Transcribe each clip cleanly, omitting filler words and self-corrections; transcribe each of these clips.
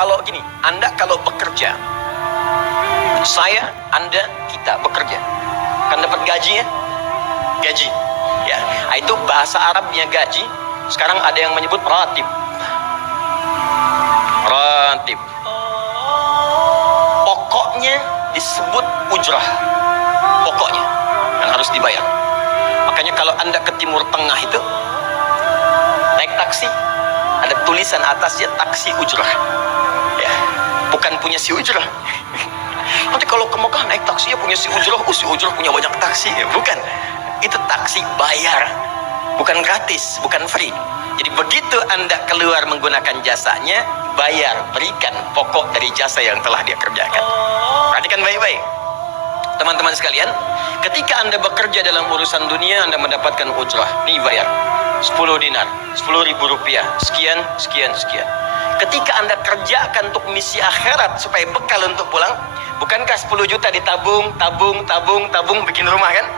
kalau gini, Anda kalau bekerja, saya, Anda, kita bekerja, kan dapat gaji ya? Gaji. Ya, itu bahasa Arabnya gaji. Sekarang ada yang menyebut ratib. Ratib. Pokoknya disebut ujrah. Pokoknya yang harus dibayar. Makanya kalau Anda ke Timur Tengah itu naik taksi, ada tulisan atasnya taksi ujrah. Ya, bukan punya si ujrah. Nanti kalau ke Mekah naik taksi ya punya si ujrah, si ujrah punya banyak taksi. Ya, bukan. Itu taksi bayar, bukan gratis, bukan free. Jadi begitu Anda keluar menggunakan jasanya, bayar, berikan pokok dari jasa yang telah dia kerjakan. Perhatikan baik-baik, teman-teman sekalian. Ketika Anda bekerja dalam urusan dunia, Anda mendapatkan ujrah. Nih bayar 10 dinar, 10.000 rupiah, sekian, sekian, sekian. Ketika Anda kerjakan untuk misi akhirat supaya bekal untuk pulang, bukankah 10 juta ditabung, tabung, bikin rumah kan?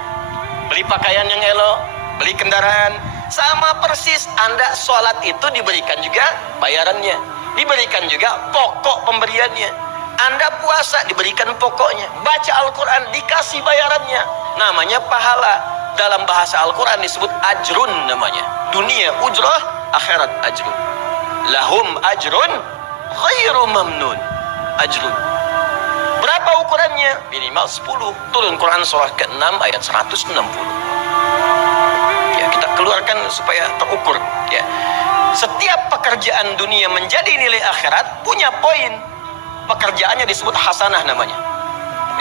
Beli pakaian yang elok, beli kendaraan. Sama persis Anda sholat itu diberikan juga bayarannya, diberikan juga pokok pemberiannya. Anda puasa diberikan pokoknya, baca Al-Quran dikasih bayarannya, namanya pahala. Dalam bahasa Al-Quran disebut ajrun namanya. Dunia ujrah, akhirat ajrun. Lahum ajrun ghairu mamnun. Ajrun. Berapa ukurannya? Minimal 10. Turun Quran surah ke-6 ayat 160. Ya, kita keluarkan supaya terukur. Ya. Setiap pekerjaan dunia menjadi nilai akhirat punya poin. Pekerjaannya disebut hasanah namanya.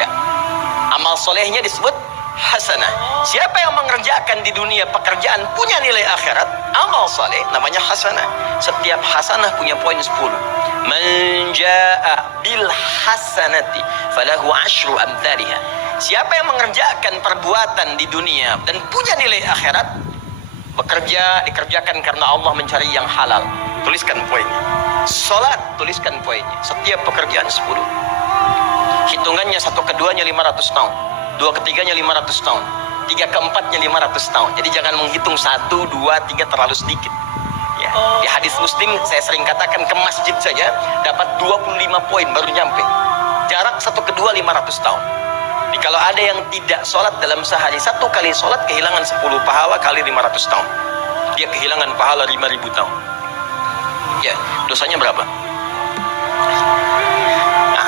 Ya. Amal solehnya disebut hasanah. Siapa yang mengerjakan di dunia pekerjaan punya nilai akhirat, amal soleh namanya hasanah. Setiap hasanah punya poin 10. Man jaa bil hasanati falahu asyru amthaliha. Siapa yang mengerjakan perbuatan di dunia dan punya nilai akhirat, bekerja dikerjakan karena Allah mencari yang halal. Tuliskan poinnya. Salat, tuliskan poinnya. Setiap pekerjaan 10. Hitungannya 1 keduanya 500 tahun, 2 ketiganya 500 tahun, 3 keempatnya 500 tahun. Jadi jangan menghitung 1, 2, 3 terlalu sedikit. Ya. Di hadis Muslim saya sering katakan ke masjid saja dapat 25 poin baru nyampe. Jarak 1 kedua 500 tahun. Jadi kalau ada yang tidak sholat dalam sehari, 1 kali sholat kehilangan 10 pahala kali 500 tahun. Dia kehilangan pahala 5.000 tahun. Ya, dosanya berapa? Nah,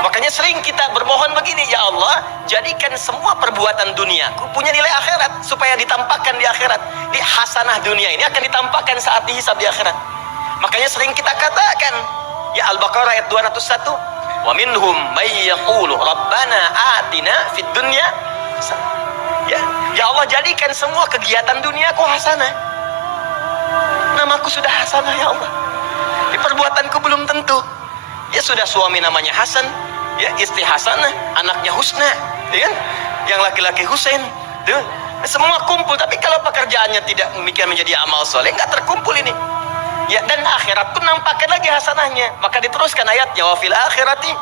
makanya sering kita bermohon begini, ya Allah, jadikan semua perbuatan duniaku punya nilai akhirat supaya ditampakkan di akhirat. Di hasanah dunia ini akan ditampakkan saat dihisab di akhirat. Makanya sering kita katakan, ya Al-Baqarah ayat 201, wa minhum may yaqulu rabbana atina fid dunya. Ya Allah, jadikan semua kegiatan duniaku hasanah. Namaku sudah hasanah ya Allah. Di perbuatanku belum tentu. Ya sudah suami namanya Hasan, ya istri Hasanah, anaknya Husna, ya kan? Yang laki-laki Husain, tuh. Semua kumpul, tapi kalau pekerjaannya tidak demikian menjadi amal soleh, nggak terkumpul ini. Ya, dan akhirat pun nampakkan lagi hasanahnya. Maka diteruskan ayatnya, wa fil akhirati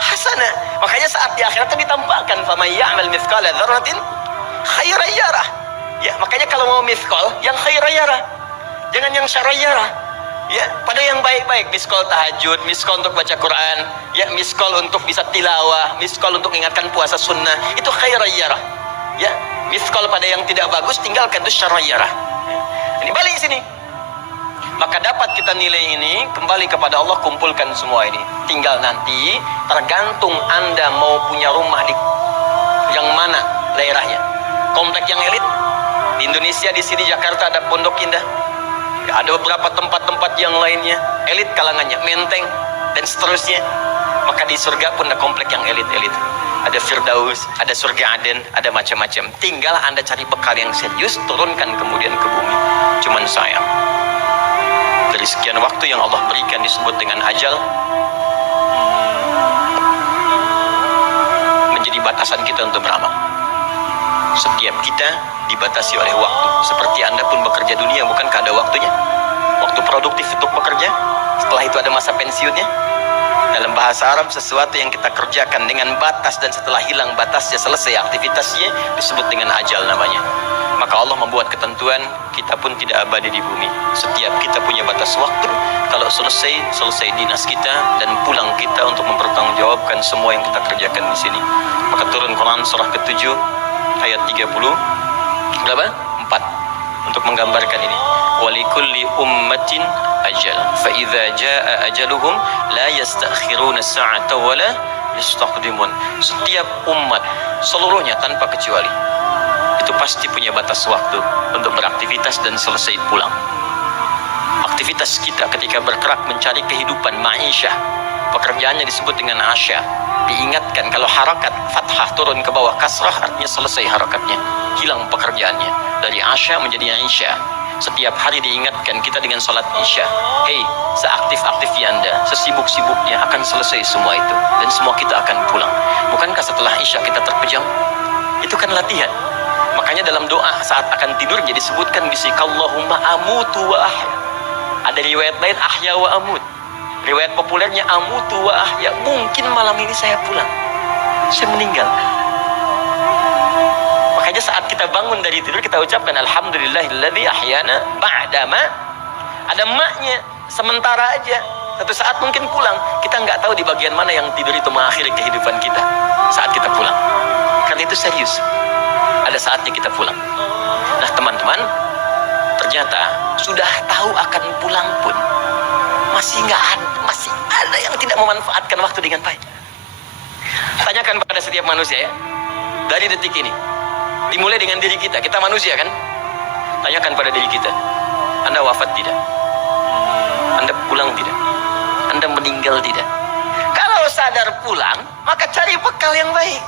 hasanah. Makanya saat di akhirat itu ditampakkan, faman ya'mal mithqala dzarratin khairan yarah. Ya, makanya kalau mau mithqal, yang khairan yarah. Jangan yang syarran yarah. Ya, pada yang baik-baik, miskol tahajud, miskol untuk baca Quran, ya, miskol untuk bisa tilawah, miskol untuk ingatkan puasa sunnah, itu khairan yarah. Ya, miskol pada yang tidak bagus tinggalkan, itu syarran yarah. Ini balik sini. Maka dapat kita nilai ini kembali kepada Allah, kumpulkan semua ini. Tinggal nanti tergantung Anda mau punya rumah di yang mana daerahnya. Komplek yang elit di Indonesia, di sini Jakarta ada Pondok Indah. Ya, ada beberapa tempat-tempat yang lainnya, elit kalangannya, Menteng dan seterusnya. Maka di surga pun ada komplek yang elit-elit. Ada Firdaus, ada surga Aden, ada macam-macam. Tinggal Anda cari bekal yang serius, turunkan kemudian ke bumi. Cuman sayang, dari sekian waktu yang Allah berikan disebut dengan ajal, menjadi batasan kita untuk beramal. Setiap kita dibatasi oleh waktu. Seperti Anda pun bekerja dunia, bukankah ada waktunya? Waktu produktif untuk bekerja, setelah itu ada masa pensiunnya. Dalam bahasa Arab, sesuatu yang kita kerjakan dengan batas dan setelah hilang batasnya, selesai aktivitasnya, disebut dengan ajal namanya. Maka Allah membuat ketentuan, kita pun tidak abadi di bumi. Setiap kita punya batas waktu. Kalau selesai dinas kita dan pulang kita untuk mempertanggungjawabkan semua yang kita kerjakan di sini. Maka turun Quran surah ke-7 ayat 30 berapa? 4 untuk menggambarkan ini. Walikulli ummatin ajal. Fa idza jaa ajaluhum la yastakhiruna sa'ata wa la yastaqdimun. Setiap umat seluruhnya tanpa kecuali itu pasti punya batas waktu untuk beraktivitas dan selesai pulang. Aktivitas kita ketika bergerak mencari kehidupan ma'isyah, pekerjaannya disebut dengan asya. Diingatkan kalau harakat fathah turun ke bawah kasrah artinya selesai harakatnya, hilang pekerjaannya. Dari asya menjadi isya. Setiap hari diingatkan kita dengan salat isya. Hei, seaktif-aktifnya Anda, sesibuk-sibuknya akan selesai semua itu dan semua kita akan pulang. Bukankah setelah isya kita terpejam? Itu kan latihan. Makanya dalam doa saat akan tidur jadi disebutkan bisikallahumma amutu wa ahya. Ada riwayat lain ahya wa amut. Riwayat populernya amutu wa ahya. Mungkin malam ini saya pulang, saya meninggal. Makanya saat kita bangun dari tidur kita ucapkan alhamdulillahilladzi ahyana ba'dama. Ada maknya, sementara aja. Satu saat mungkin pulang. Kita nggak tahu di bagian mana yang tidur itu mengakhiri kehidupan kita saat kita pulang. Karena itu serius. Ada saatnya kita pulang. Nah teman-teman, ternyata sudah tahu akan pulang pun masih ada yang tidak memanfaatkan waktu dengan baik. Tanyakan pada setiap manusia ya, dari detik ini, dimulai dengan diri kita manusia kan? Tanyakan pada diri kita, Anda wafat tidak? Anda pulang tidak? Anda meninggal tidak? Kalau sadar pulang, maka cari bekal yang baik.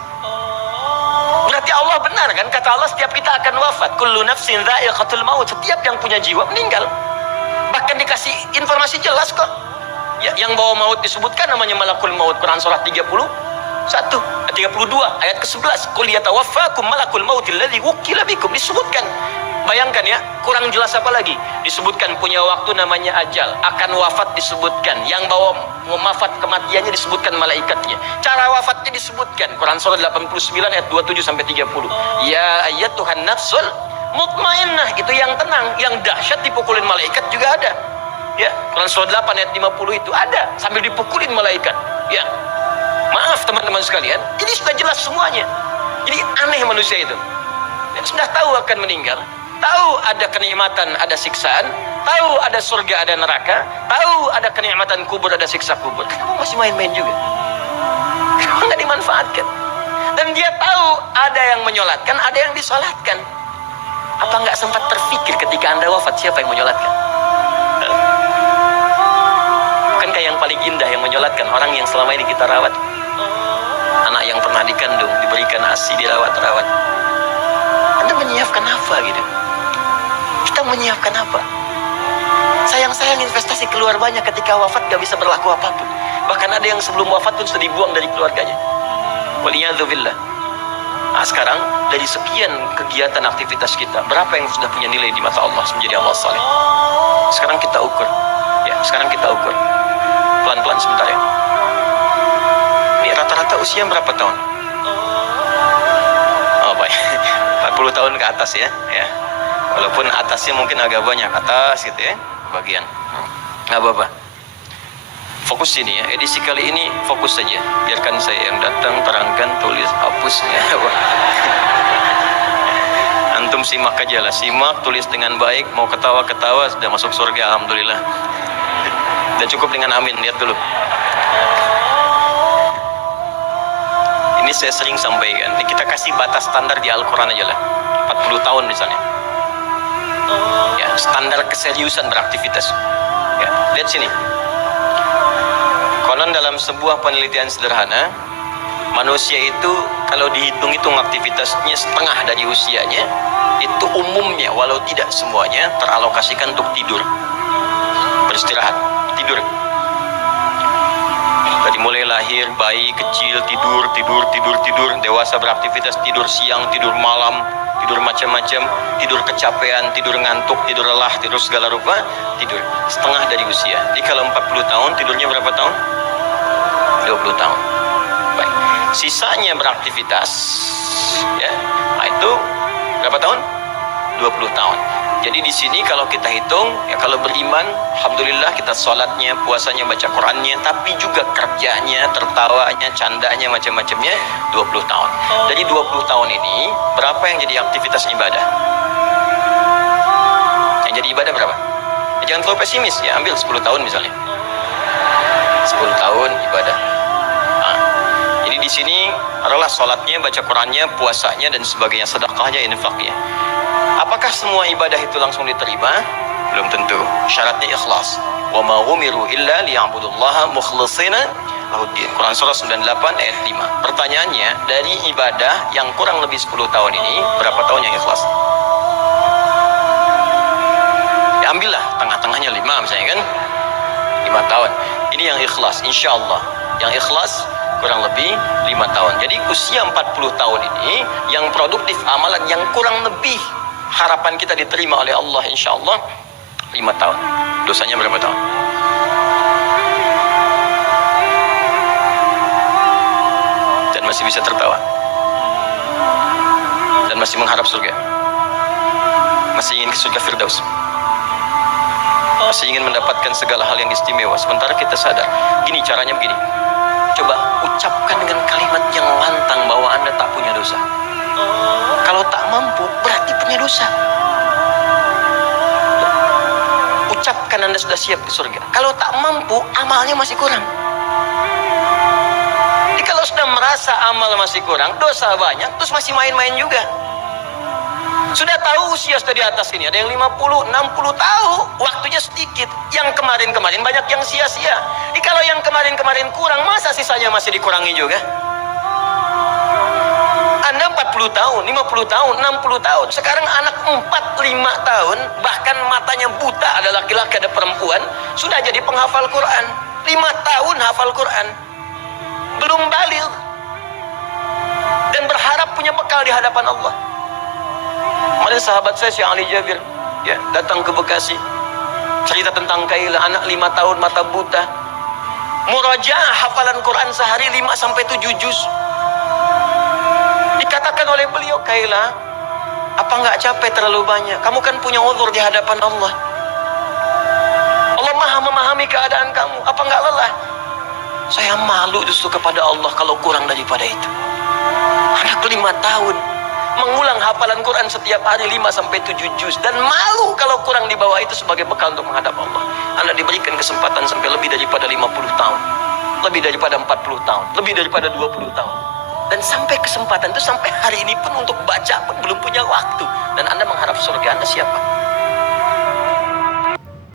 Berarti Allah benar kan? Kata Allah setiap kita akan wafat. Kullu nafsin dha'iqatul maut. Setiap yang punya jiwa meninggal. Bahkan dikasih informasi jelas kok. Ya, yang bawa maut disebutkan namanya malakul maut. Quran surah 32 ayat ke-11. Qul yatawaffakum malakul mautil ladzi wukila bikum. Disebutkan. Bayangkan ya, kurang jelas apa lagi? Disebutkan punya waktu namanya ajal. Akan wafat disebutkan. Yang bawa wafat kematiannya disebutkan malaikatnya. Cara wafatnya disebutkan. Quran surah 89 ayat 27 sampai 30. Ya ayyatuhan nafsul mutmainnah, itu yang tenang. Yang dahsyat dipukulin malaikat juga ada. Ya, Quran surah 8 ayat 50 itu ada sambil dipukulin malaikat. Ya. Maaf teman-teman sekalian, ini sudah jelas semuanya. Jadi aneh manusia itu. Ya, sudah tahu akan meninggal. Tahu ada kenikmatan, ada siksaan. Tahu ada surga, ada neraka. Tahu ada kenikmatan kubur, ada siksa kubur. Kenapa masih main-main juga? Kenapa nggak dimanfaatkan? Dan dia tahu ada yang menyolatkan, ada yang disolatkan. Apa nggak sempat terfikir ketika Anda wafat siapa yang menyolatkan? Bukankah yang paling indah yang menyolatkan orang yang selama ini kita rawat? Anak yang pernah dikandung, diberikan ASI, dirawat-rawat. Anda menyiapkan apa gitu? Kita menyiapkan apa? Sayang-sayang investasi keluar banyak ketika wafat gak bisa berlaku apapun. Bahkan ada yang sebelum wafat pun sudah dibuang dari keluarganya. Waliyadzubillah. Nah sekarang dari sekian kegiatan aktivitas kita, berapa yang sudah punya nilai di mata Allah menjadi amal saleh? Sekarang kita ukur. Ya, sekarang kita ukur. Pelan-pelan sebentar ya. Ini rata-rata usia berapa tahun? Oh baik. 40 tahun ke atas ya. Ya. Walaupun atasnya mungkin agak banyak atas gitu ya, bagian. Nggak apa-apa. Fokus sini ya. Edisi kali ini fokus saja. Biarkan saya yang datang, terangkan, tulis, hapus ya. Antum simak aja lah. Simak, tulis dengan baik. Mau ketawa-ketawa sudah masuk surga, alhamdulillah. Dan cukup dengan amin. Lihat dulu. Ini saya sering sampaikan. Ini kita kasih batas standar di Al-Quran aja lah. 40 tahun misalnya. Ya, standar keseriusan beraktivitas. Ya, lihat sini. Konon dalam sebuah penelitian sederhana, manusia itu kalau dihitung-hitung aktivitasnya setengah dari usianya, itu umumnya walau tidak semuanya teralokasikan untuk tidur, beristirahat, tidur. Dari mulai lahir, bayi kecil tidur, dewasa beraktivitas tidur siang, tidur malam, tidur macam-macam, tidur kecapean, tidur ngantuk, tidur lelah, tidur segala rupa, tidur setengah dari usia. Jadi kalau 40 tahun tidurnya berapa tahun? 20 tahun. Baik. Sisanya beraktivitas ya. Nah, itu berapa tahun? 20 tahun. Jadi di sini kalau kita hitung, ya kalau beriman, alhamdulillah kita sholatnya, puasanya, baca Qurannya, tapi juga kerjanya, tertawanya, candanya, macam-macamnya 20 tahun. Jadi 20 tahun ini, berapa yang jadi aktivitas ibadah? Yang jadi ibadah berapa? Ya, jangan terlalu pesimis ya, ambil 10 tahun misalnya. 10 tahun ibadah. Nah, jadi di sini adalah sholatnya, baca Qurannya, puasanya, dan sebagainya, sedekahnya, infaknya. Apakah semua ibadah itu langsung diterima? Belum tentu. Syaratnya ikhlas. Wa ma umiru illa liya'budullaha mukhlishina lahuddin. Quran surah 98 ayat 5. Pertanyaannya, dari ibadah yang kurang lebih 10 tahun ini, berapa tahun yang ikhlas? Ya ambillah tengah-tengahnya 5 misalnya kan. 5 tahun. Ini yang ikhlas, insya Allah. Yang ikhlas kurang lebih 5 tahun. Jadi usia 40 tahun ini, yang produktif amalan yang kurang lebih harapan kita diterima oleh Allah insya Allah 5 tahun. Dosanya berapa tahun? Dan masih bisa tertawa. Dan masih mengharap surga. Masih ingin ke surga Firdaus. Masih ingin mendapatkan segala hal yang istimewa. Sementara kita sadar, gini caranya begini. Coba ucapkan dengan kalimat yang lantang bahwa Anda tak punya dosa. Kalau tak mampu, berarti punya dosa. Ucapkan Anda sudah siap ke surga. Kalau tak mampu, amalnya masih kurang. Jadi kalau sudah merasa amal masih kurang, dosa banyak, terus masih main-main juga. Sudah tahu usia sudah di atas ini, ada yang 50, 60 tahu, waktunya sedikit. Yang kemarin-kemarin banyak yang sia-sia. Jadi kalau yang kemarin-kemarin kurang, masa sisanya masih dikurangi juga? Anda 40 tahun, 50 tahun, 60 tahun. Sekarang anak 4, 5 tahun, bahkan matanya buta, ada laki-laki, ada perempuan, sudah jadi penghafal Quran. 5 tahun hafal Quran. Belum baligh. Dan berharap punya bekal di hadapan Allah. Kemarin sahabat saya Syekh Ali Jabir ya, datang ke Bekasi. Cerita tentang Kaila, anak 5 tahun mata buta. Murajaah hafalan Quran sehari 5 sampai 7 juz. Dikatakan oleh beliau, Kaila, apa nggak capek terlalu banyak? Kamu kan punya uzur di hadapan Allah. Allah Maha memahami keadaan kamu. Apa nggak lelah? Saya malu justru kepada Allah kalau kurang daripada itu. Anak 5 tahun mengulang hafalan Quran setiap hari 5 sampai 7 juz, dan malu kalau kurang di bawah itu sebagai bekal untuk menghadap Allah. Anda diberikan kesempatan sampai lebih daripada 50 tahun, lebih daripada 40 tahun, lebih daripada 20 tahun. Dan sampai kesempatan itu, sampai hari ini pun untuk baca pun belum punya waktu. Dan Anda mengharap surga, Anda siapa?